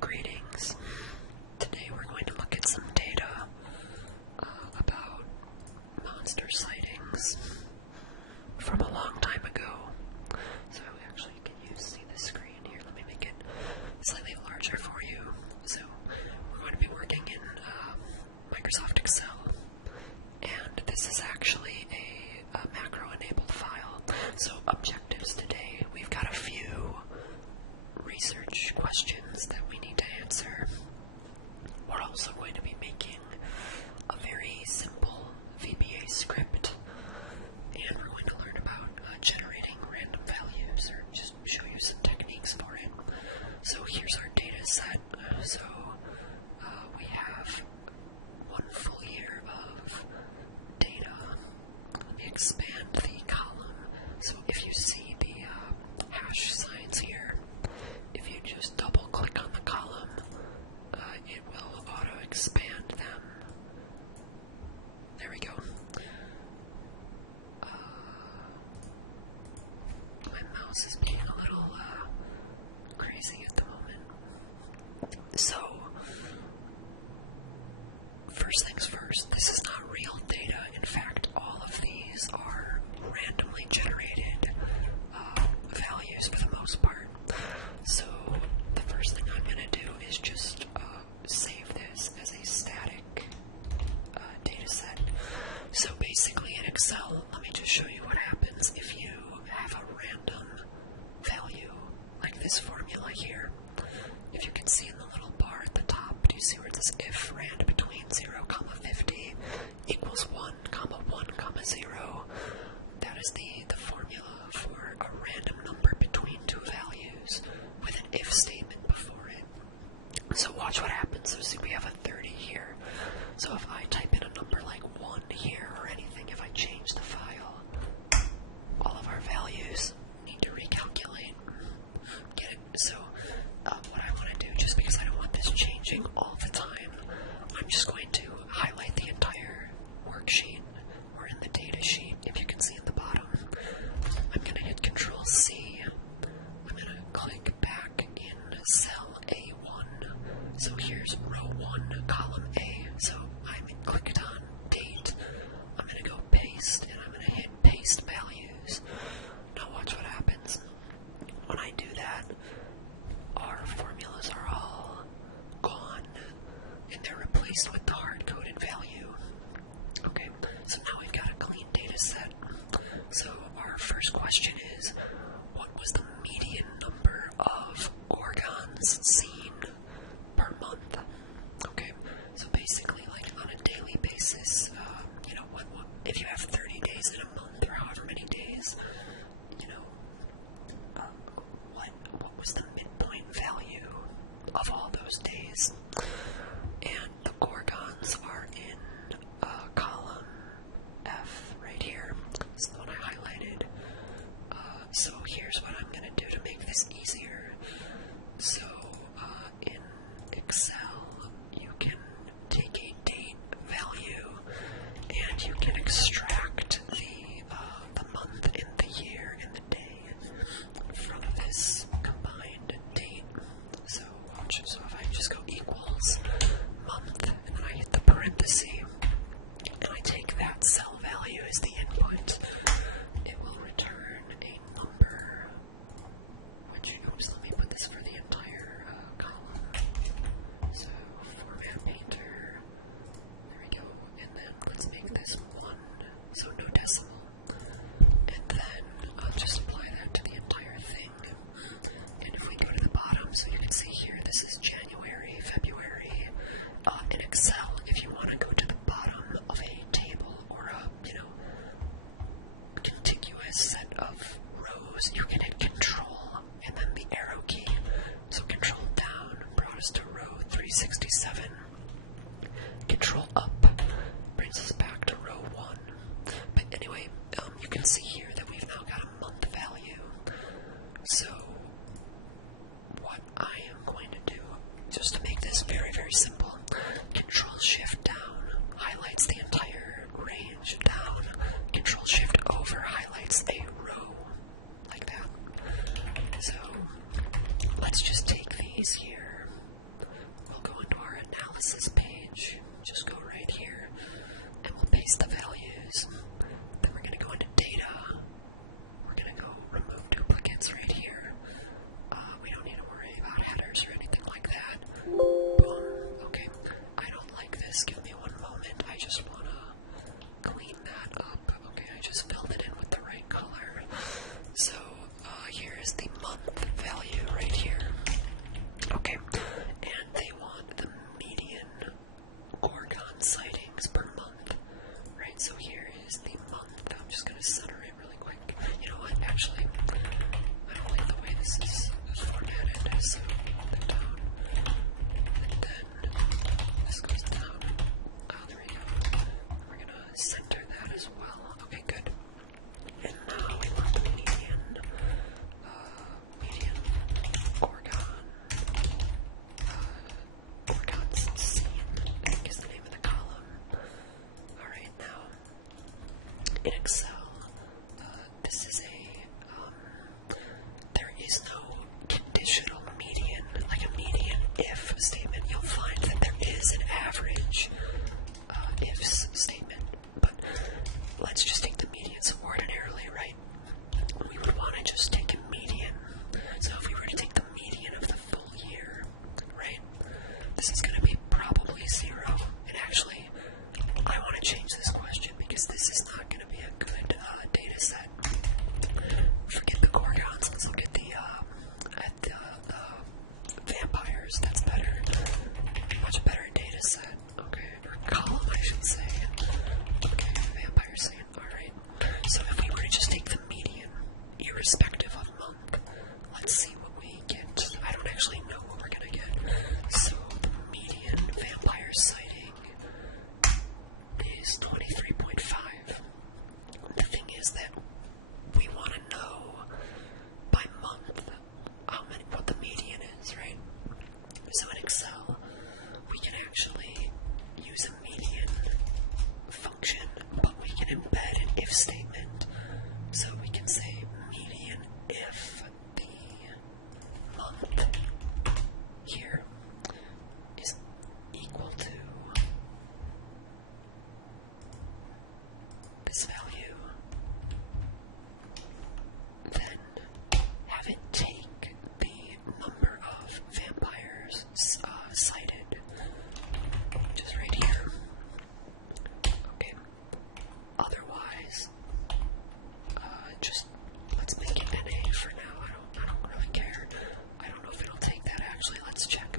Greetings. Today we're going to look at some data about monster sightings from a long time ago. So actually, can you see the screen here? Let me make it slightly larger for you. So we're going to be working in Microsoft Excel, and this is actually a macro-enabled file. So objectives today, we've got a few research questions that we need to answer. We're also going to be making a very simple VBA script, and we're going to learn about generating random values, or just show you some techniques for it. So here's our data set. We have 1 full year of data. Let me expand the column. So if you see the hash signs here, if you just double click on the column, it will auto expand them. There we go. My mouse is being a little crazy at the moment. So, first things first, this is not real data. In fact, all of these are randomly generated values for the most part. So the first thing I'm going to do is just save this as a static data set. So basically in Excel, let me just show you what happens if you have a random value, like this formula here. If you can see in the little bar at the top, do you see where it says if rand between 0, 50 equals 1, 1, 0? That is the formula for a random number between two values with an if statement before it. So watch what happens. So see, we have a 30 here. So if I type in a number like 1 here or anything, if I change the file, all of our values need to recalculate. Get it? So what I want to do, just because I don't want this changing all the time, I'm just going to highlight the entire worksheet, or in the data sheet, if you can see at the bottom. I'm going to hit Control C. I'm going to click back in cell A1. So here's row 1, column A. So I'm clicked on date. I'm going to go paste, and I'm going to hit paste values. Now watch what happens. When I do that, our formulas are all gone, and they're replaced with the hard-coded value. Okay, so now we've got a clean data set. So our first question is, what was the median number of gorgons seen per month? Okay, so basically, like on a daily basis, if you have 30 days in a month, or however many days, what was the midpoint value of all those days? And the gorgons are in column F right here. It's the one I highlighted. So here's what I'm going to do to make this easier. So in Excel, you can take a date value and you can extract the month and the year and the day from this combined date. So watch. So if I just go equals month, and then I hit the parenthesis, and I take that cell value as the input, it will return a number, let me put this for the entire column. So format painter, there we go, and then let's make this 1, so no decimal, and then I'll just apply that to the entire thing. And if we go to the bottom, so you can see here, this is January, February. In Excel, if you want to go to the bottom of a table or a, contiguous set of rows, you can hit Control and then the arrow key. So Control down brought us to row 367. Control up brings us back to row 1. But anyway, you can see here that we've now got a month value. So what I am going to do, just to make this very, very simple, Control Shift down highlights the entire range down. Control Shift over highlights a row, like that. So let's just take these here analysis page. Just go right here and we'll paste the values. Then we're going to go into data. We're going to go remove duplicates right here. We don't need to worry about headers or anything like that. Boom. Okay. I don't like this. Give me one moment. I just want to clean that up. Okay, I just filled it in with the right color. So here's the month value right here. Okay, and they want the median Gorgon sightings per month, right? So here is the month. I'm just going to center it really quick. You know what? Actually, I don't like the way this is formatted. So the down, and then this goes down. Oh, there we go. We're going to center that as well. Okay, good. And now we want the median Gorgon. Gorgon's scene, I think is the name of the column. Alright, now, in Excel, this is there is no conditional median, like a median if statement. You'll find that there is an average ifs statement, but let's just take the median. So ordinarily, right, we would want to just take a median. So if we were to take the median of the full year, right, this is going to be probably 0. And actually, I want to change this question because this is not going to be a good data set. Forget the Gorgons. Let's look at the vampires. That's better. Much better data set. Okay, or column, I should say. Okay, vampire scene. Alright. So if we were to just take the median, irrespective of month, let's see what we get. I don't actually know what we're gonna get. So the median vampire sighting is 23.5. The thing is that we want to know by month what the median is, right? So in Excel, we can actually use a median function, but we can embed an if statement. So we can say median if the month here is equal to this value, then have it take the number of vampires sighted, which is right here. Okay. Otherwise, just let's make it NA for now. I don't really care. I don't know if it'll take that actually. Let's check.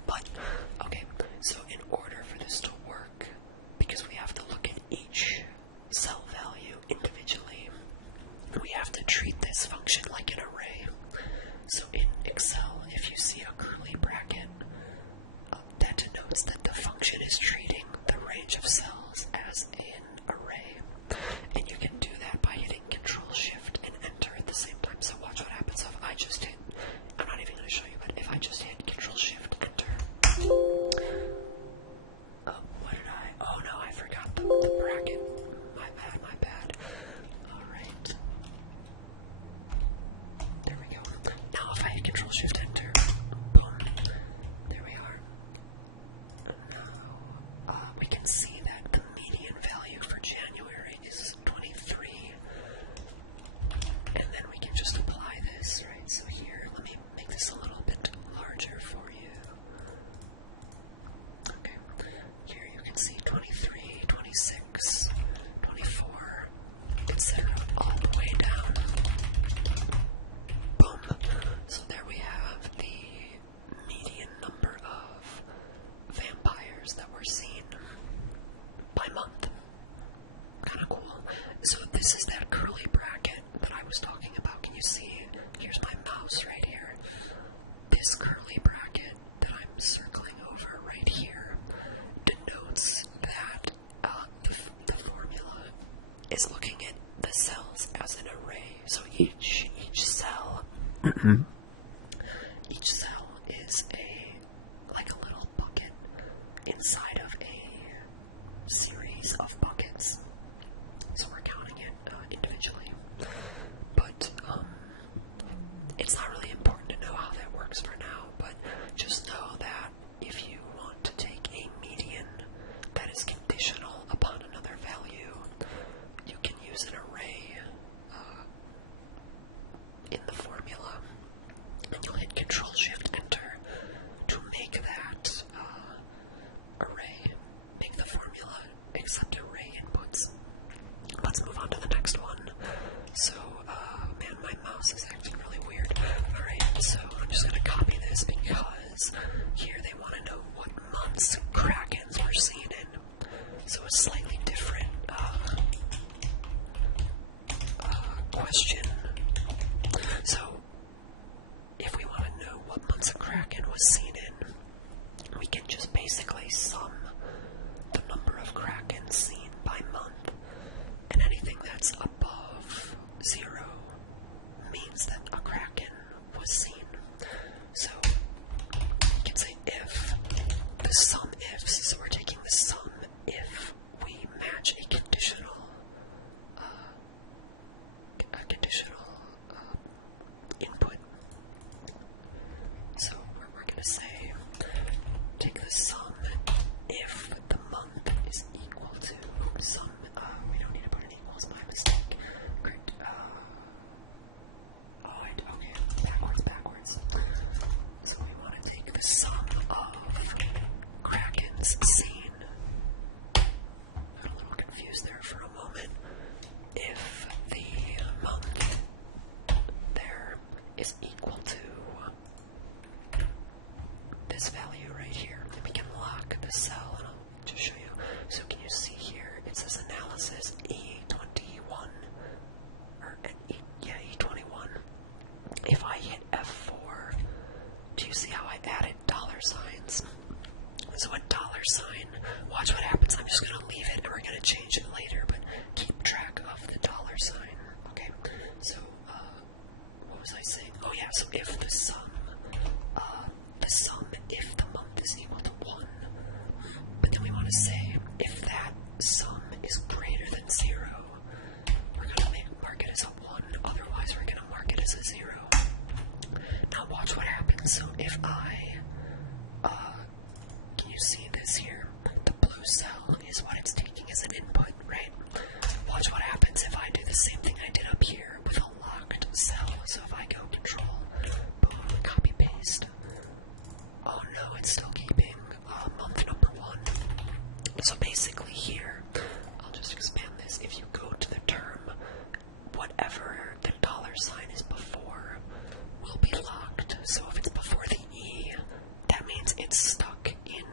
the sum ifs. So we're taking the sum if we match a conditional input. So we're going to say, take the sum if the month is equal to sum. We don't need to put an equals, my mistake. Great. Okay, backwards. So we want to take the sum of Kraken's seen. Got a little confused there for a moment. If the month there is equal to this value right here, then we can lock the cell, and I'll just show you. So can you see here, it says analysis E21, or E21. If I hit F4, do you see how I added dollar signs? So a dollar sign, watch what happens. I'm just going to leave it and we're going to change it later, but keep track of the dollar sign. Okay, so what was I saying? Oh yeah, so if the sum if the month is equal to 1, but then we want to say if that sum is greater than 0, we're going to mark it as a 1, otherwise we're going to mark it as a 0. Now watch what happens. So if can you see this here? The blue cell is what it's taking as an input, right? Watch what happens if I do the same thing I did up here with a locked cell. So if I go control, boom, copy paste. Oh no, it's still keeping month number 1. So basically here, I'll just expand this. If you go to the term, whatever the dollar sign is before will be locked. So if it's before the E, that means it's stuck in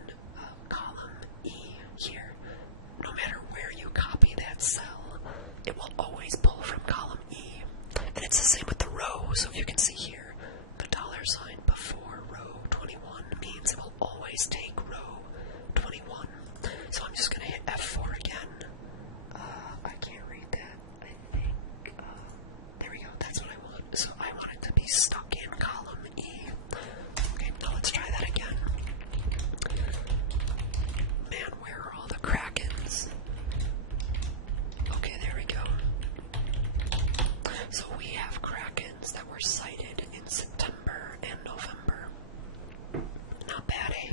column E here. No matter where you copy that cell, it will always pull from column E. And it's the same with the row. So if you can see here, the dollar sign before row 21 means it will always take row 21. So I'm just going to hit F4 again. I can't read that. I think, there we go. That's what I want. So I want it to be stuck in column E. Okay, now let's try that again. Man, where are all the Krakens? Okay, there we go. So we have Krakens that were cited in September and November. Not bad, eh?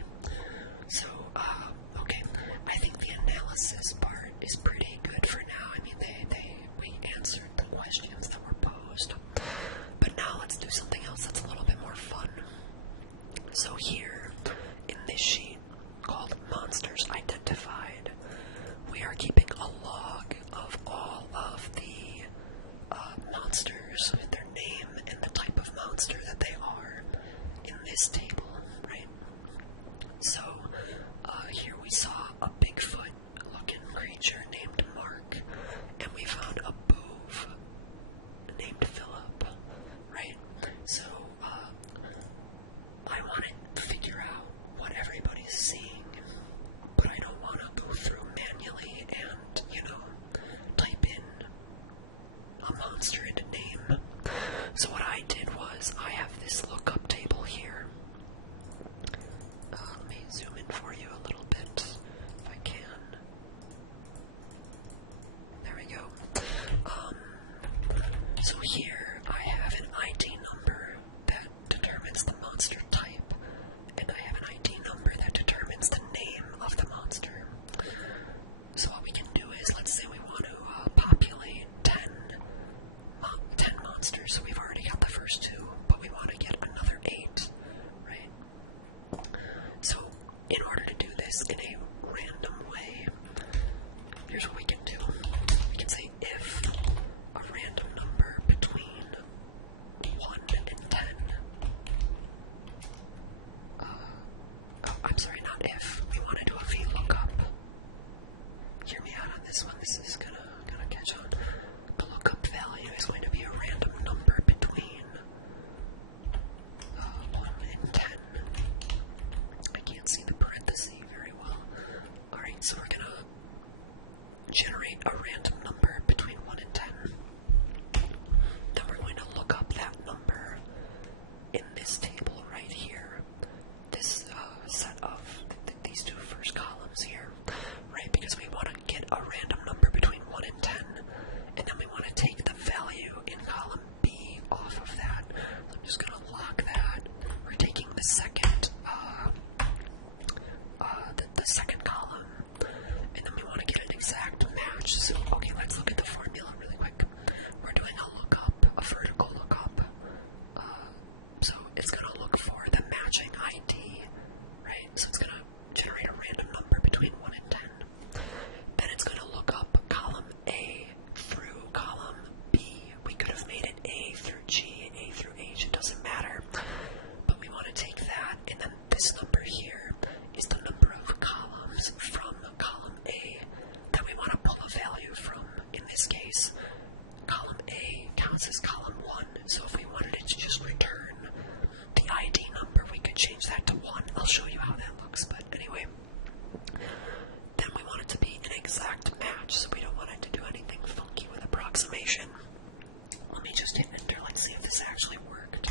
this actually worked.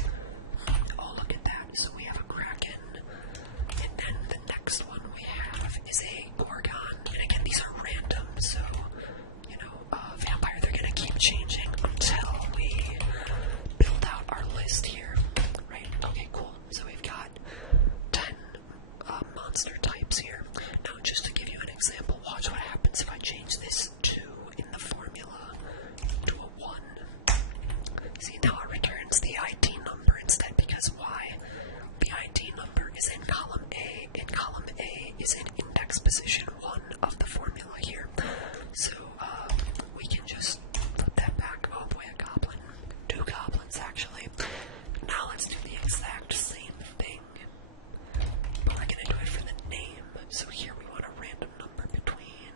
Oh, look at that. So we have a kraken, and then the next one we have is a gorgon. And again, these are random, so, you know, vampire, they're gonna keep changing until we build out our list here, right? Okay, cool. So we've got 10 monster types here. Now, just to give you an example, watch what happens if I change this 2 in the formula to a 1. See, now it returns the ID number instead, because why? The ID number is in column A, and column A is in index position 1 of the formula here. So, we can just put that back. Oh boy, a goblin. 2 goblins, actually. Now let's do the exact same thing, but we're gonna do it for the name. So here we want a random number between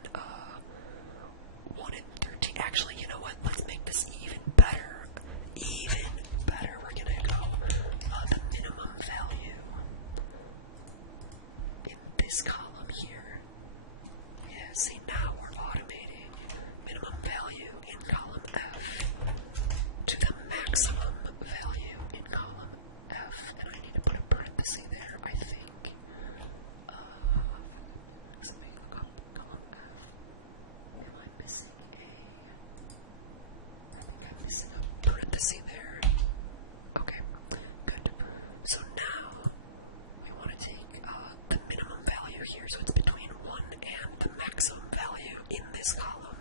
1 and 13. Actually, you know what? Let's make this even better. Even better. We're gonna go the minimum value in this column here. Yeah, see, now we're automating minimum value in column F to the maximum value in column F, and I need to put a parenthesis there, I think. Let me look up column F. Am I missing I'm missing a parenthesis there. Okay, good. So now we want to take the minimum value here, so it's between 1 and the maximum value in this column.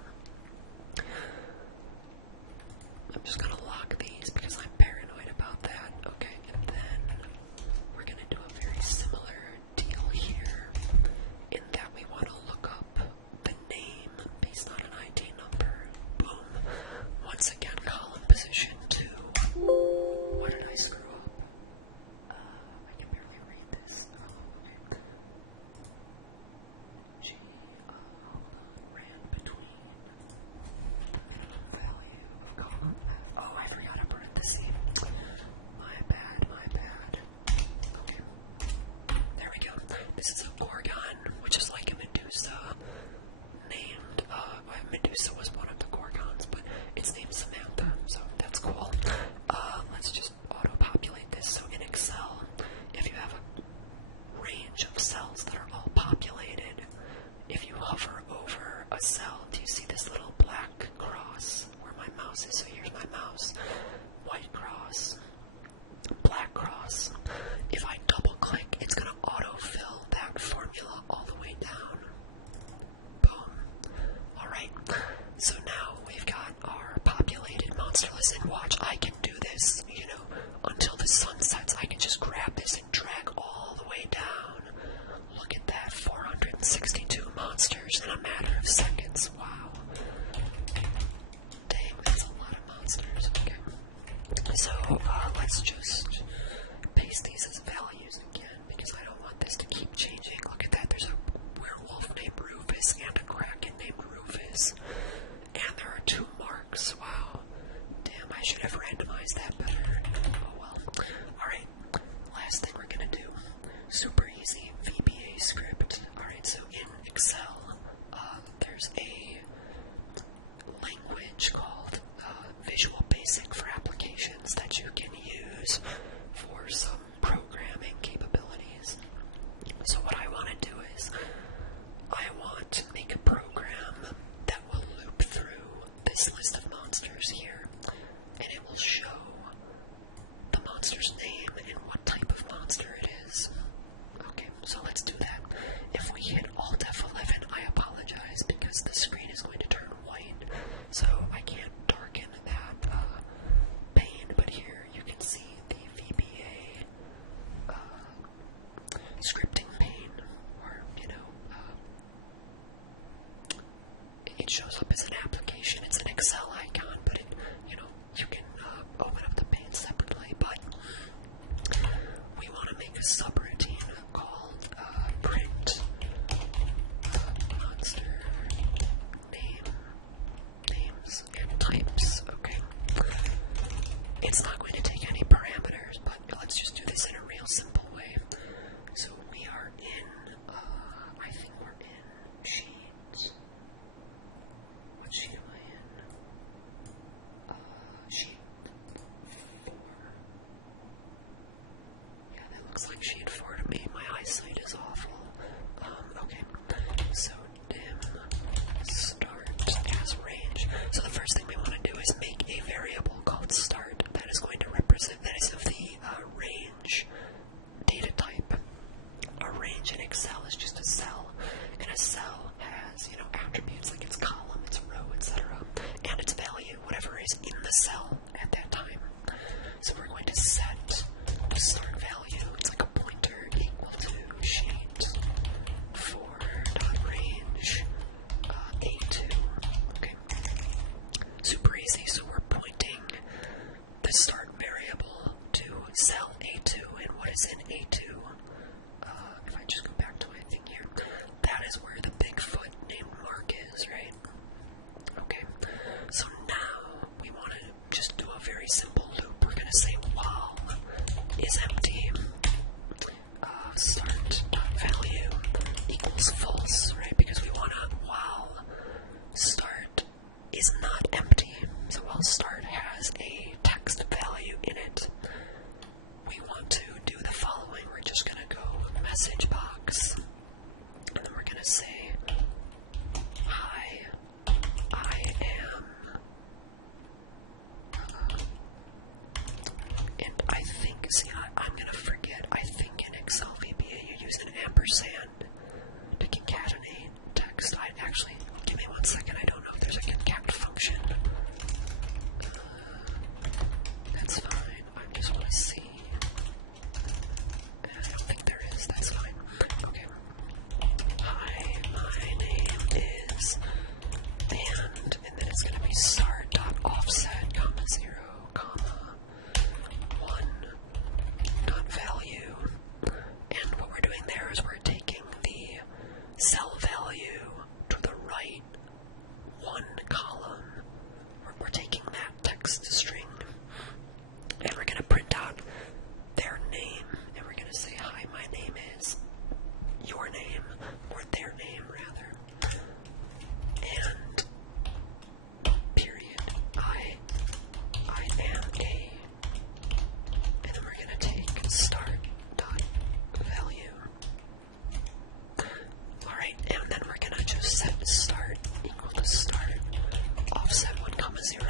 I'm just gonna lock these because I'm paranoid about that. Okay, and then we're gonna do a very similar deal here, in that we want to look up the name based on an ID number. Boom. Once again, column position 2. What did I screw up? I can barely read this. Oh, okay. G, ran between value of column F. Oh, I forgot a parenthesis. My bad, my bad. Okay. There we go. This is a gorgon, which is like a Medusa named, Medusa was one of the gorgons, but it's named Samantha, so that's cool. Let's just auto-populate this. So in Excel, if you have a range of cells that are all populated, if you hover over a cell, do you see this little black cross where my mouse is? So here's my mouse. White cross, black cross. If I double click, it's going to autofill that formula all the way down. Boom. Alright, so now we've got our populated monster list, and watch, I can do this, you know, until the sun sets. I can just grab this and drag all the way down. Look at that, 462 monsters in a matter of seconds. Wow. Dang, that's a lot of monsters. Okay. So, let's just paste these as values again, because I don't want this to keep changing. Look at that, there's a werewolf named Rufus and a kraken named Rufus. And there are 2 marks. Wow. Damn, I should have randomized that better. Oh well. Alright, last thing we're gonna do. Super easy VBA script. Alright, so in Excel, there's a language called Visual Basic for applications that you can use for some programming capabilities. So what I want to do is, I want to make a program that will loop through this list of monsters here, and it will show the monster's name and what type of monster it is. Okay, so let's do that. If we hit Alt F11, I apologize because the screen is going to turn white, so I can't darken that pane, but here you can see the VBA scripting pane, or, you know, it shows up as an application. It's an Excel icon, but it, you know, you can open up the pane separately, but we want to make a subroutine called print monster names and types. Okay. It's not going to take any parameters, but let's just do this in a real simple way. So we are in, I think we're in sheet. What sheet am I in? range in Excel is just a cell, and a cell has, attributes like its column, its row, etc., and its value, whatever is in the cell at that time. So we're going to set the start value. It's like a pointer equal to sheet for dot range A2. Okay, super easy. So we're pointing the start variable to cell A2, and what is in A2? If I just go back to my thing here, that is where the Bigfoot named Mark is, right? Okay, so now we want to just do a very simple loop. We're going to say while is empty, start value equals false, right? Because we want to while start is not empty. So while start has a text value in it, we want to do the following. We're just going to go message box, and then we're going to say, hi, I am, and I think, see, I'm going to forget, I think in Excel VBA you use an ampersand to concatenate text. Actually, give me 1 second, I don't know if there's a concat function. That's fine, I just want to see. I don't think there is, that's fine. Okay. Hi, my name is, and then it's going to be start.offset, comma 0, comma 1, dot value. And what we're doing there is we're taking the cell value to the right 1 column. We're taking that text string, and we're going to print out their name, and we're going to say, hi, my name is your name, or their name rather, and period, I am a, and then we're going to take start dot value. Alright, and then we're going to just set start equal to start offset 1 comma 0.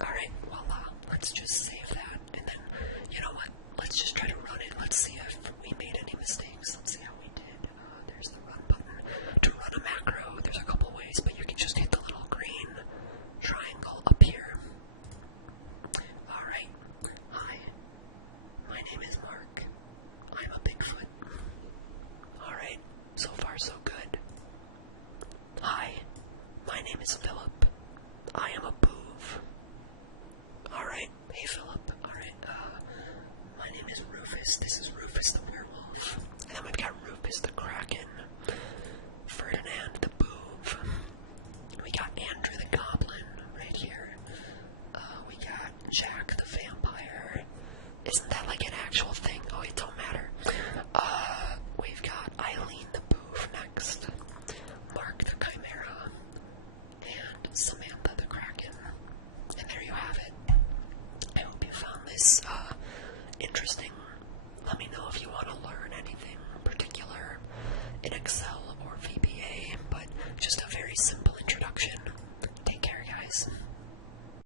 Alright, voila, let's just save that, and then, you know what, let's just try to run it. Let's see if we made any mistakes. Let's see how we did. There's the run button. To run a macro, there's a couple ways, but you can just hit the little green triangle up here. Alright, hi, my name is Mark. I'm a Bigfoot. Alright, so far so good. Hi, my name is Philip. I am a boov. Alright, hey Philip. Alright, my name is Rufus. This is Rufus the werewolf. And then we've got Rufus the kraken. Ferdinand the boov. We got Andrew the goblin right here. We got Jack the vampire. Isn't that like an actual thing? Oh, it don't matter. We've got Eileen the boov next. Mark the chimera. And Samantha the kraken. And there you have it. I hope you found this interesting. Let me know if you want to learn anything particular in Excel.